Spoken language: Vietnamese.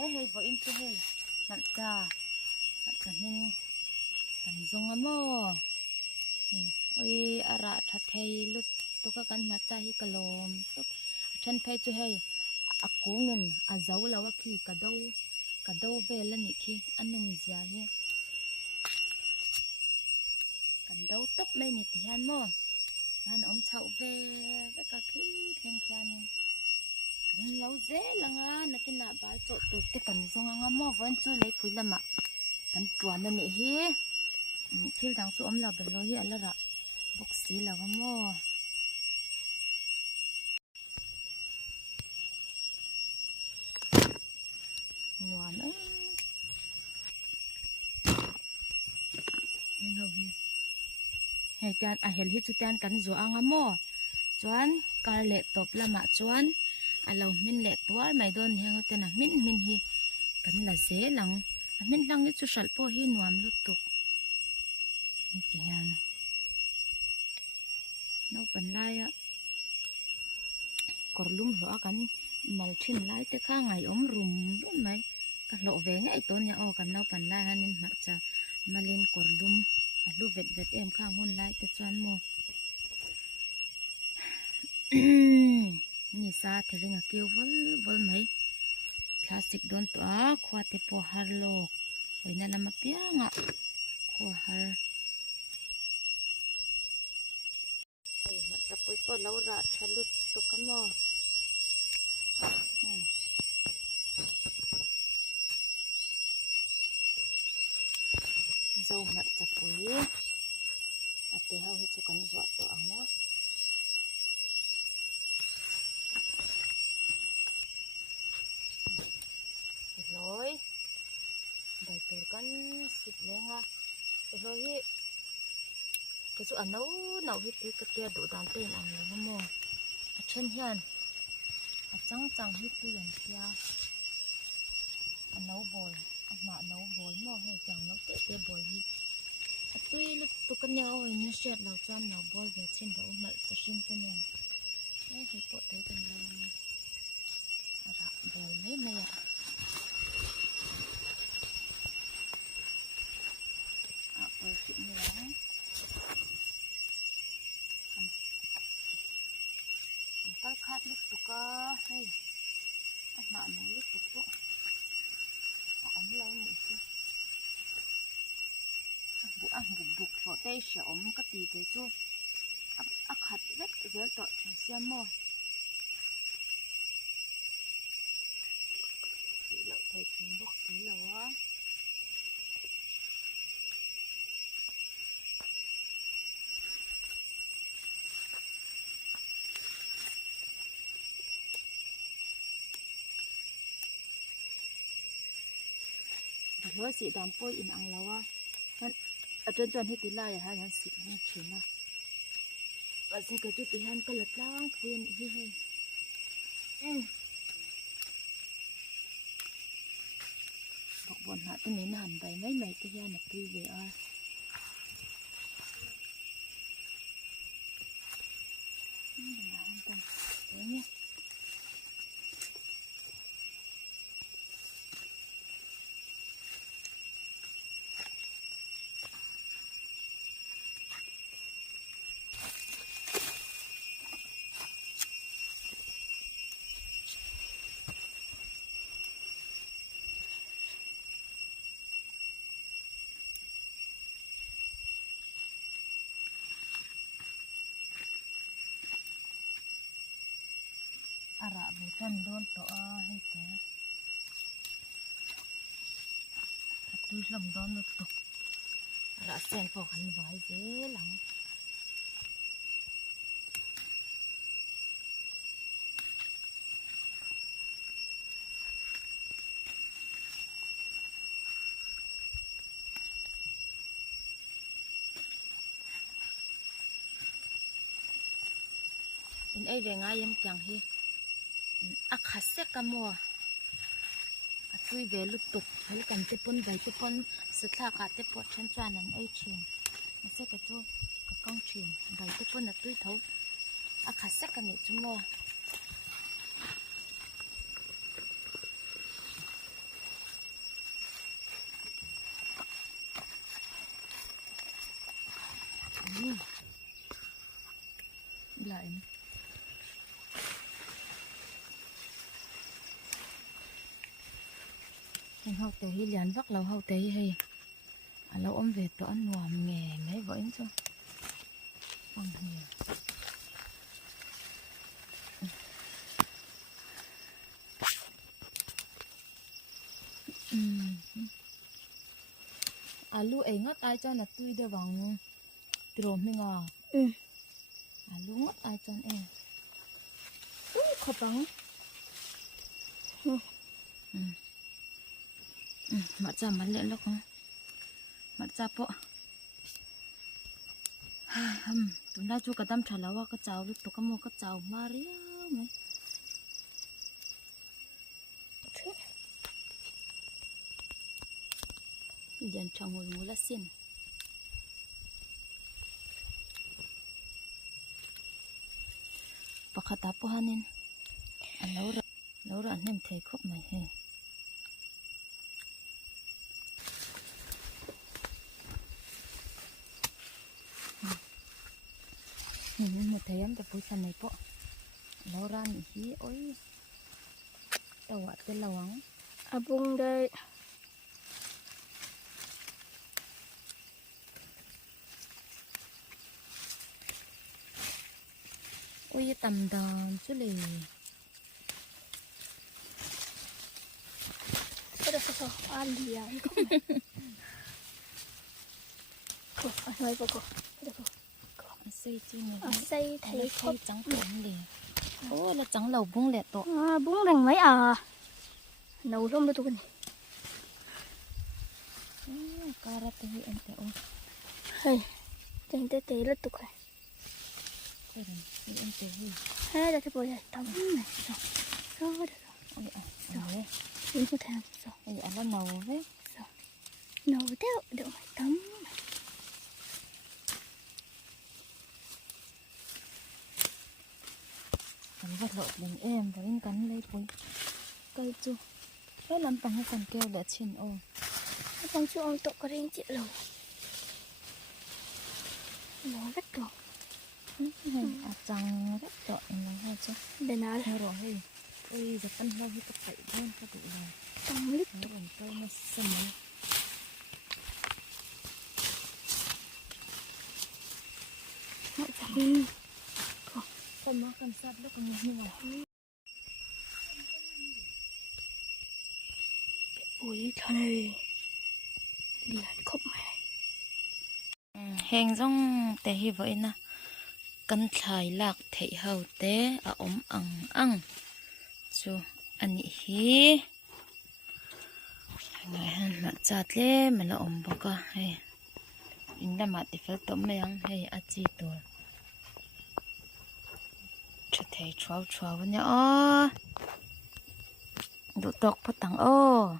lẽ hay vợ in chưa hay nặng cả nên cần dùng mò ôi ara thật hay lúc tôi có cần mặt trái cái lồng chân phải chưa hay cố ngân giấu làว่าkhi cả đâu về lên nhỉ khi ăn nông gì hết cần đâu tấp đây nhỉ thì han mò han ông chậu về với cả khi khen khen cần lâu dễ là ngà nó cái nạp bài chỗ tụt cái cần dùng ngà mò vẫn chưa lấy phơi làm ạ cần chuẩn là nhỉ hi khi thằng số ông là bên lối hiện là ra bốc xí là ngà mò ngon ấy nên đâu hi hay tan hel hi chu tan kan zo anga mo chuan kar le top lama chuan alo min le tuar mai don heng te na min hi kan la ze lang min lang ni chu sal po hi nuam lu tuk ni ki han no pan lai a korlum lo kan mal thin lai te kha ngai om rum lun mai ka lo ve ngai to nya o kan no pan lai hanin ma cha malin korlum lu vet vet em khang hôn lại te chuan mo ni sa the ringa kêu vol mai plastic don to a khwa te po har lo oina lama pia nga khwa har ei ma cha poi po lo ra thalut to ka mo dâu mặt chập quý tế hao hết cho cắn dọa to ống á lối đầy từ cắn xịt lên á lối hi cái chỗ ăn nấu hết cái kia đủ đàn tên ăn là không mua chân hiền trắng trắng hết cái dần kia ăn nấu bồi mà nấu bồi mà hay chẳng nấu tệ bồi gì tuy lúc tôi có nhau rồi nó sẽ làm cho nó bồi về trên đó màจะsinh cái này đấy thì bộ đấy cần làm rạ bồi mấy này bồi xịn như đấy cái khát lúc tôi có hay nọ nấu lúc tôi có ống lâu nữa chứ ăn bụng phở tây sẽ ống cái gì cái chú ác hạt rất dễ tọt thành xem mò thì lậu thấy chúng bốc tí lầu á rồi sĩ đàn phôi in ăn lâu á ở trên hết tí lai hay hắn xịt hắn chuyển à và sẽ cái chút tí hắn có lật lang khuyên hi bọc bọn họ tôi nên hẳn vậy mấy mày tôi ra nạp đi về à không cần thế nhé ara bukan don to hay te tôi làm don được to ara sen po kan vai dễ lắm in ai về ngay em chẳng hi ác hạt sẽ cam mua tôi về lúc tục thấy cần tiếp pon vậy tiếp pon sẽ là cả tiếp pon chân tràn là ai truyền nó sẽ cái chỗ cái công truyền vậy tiếp pon là tôi thấu ác hạt sẽ cam này chúng mua hậu tế hi liền vắc lâu hậu tế hay lâu ôm về tỏ nòm nghề mấy vợ cho bằng hè lu ấy ngót ai cho là tươi đưa bằng trộm mình à lu ngót ai cho em khó bằng mặt ra mặt lẹ lúc không mặt ra po tụi nó chú cả tâm trả lâu cái cháu lúc tụi cái mua cái cháu Maria mấy dần trong ngồi ngủ là xin bạc hạt po hanin nấu ra anh em thấy khóc mày hay nhưng mà thấy em tập bôi phần này po nấu ra nhỉ hí ôi tàu ạ cái lawang abung đây ôi tầm đòn chứ lì có được không ăn gì à cô ăn mấy cô được không xây chi này xây thấy không trắng bụng lì ô là trắng lẩu bung lẹ to bún đằng mấy à nấu xong rồi tụi này karate em teo hay trên tế là tụi này em teo hay là cái bồi này tắm này rồi được ôi rồi đi cô thèm rồi bây giờ nó nấu với nấu theo được mày tắm cắn vật lộn lên em và lên cắn lấy cuối cây chu cái làm bằng cái còn keo đã chín ô bằng chú ông tụi có đến chị lầu nó rất rồi trắng rất đợi nó hay chứ để nào hay rồi hay ôi giờ phân lâu cái phải lên cái tụi này trong lít nó làm cây nó sầm nó chẳng con nó cầm sát lúc còn như nào ui thằng này liền khóc mày hèn rong té hi vậy nè cân thải lạc thể hậu té ở ống ăn chú anh hi ngày han mặt chặt le mà là ống bọc à hay in đã mặt thì phải tóm mày ăn hay ăn chiตัวchú thấy chua chua nhá độ tóc bắt tặng ô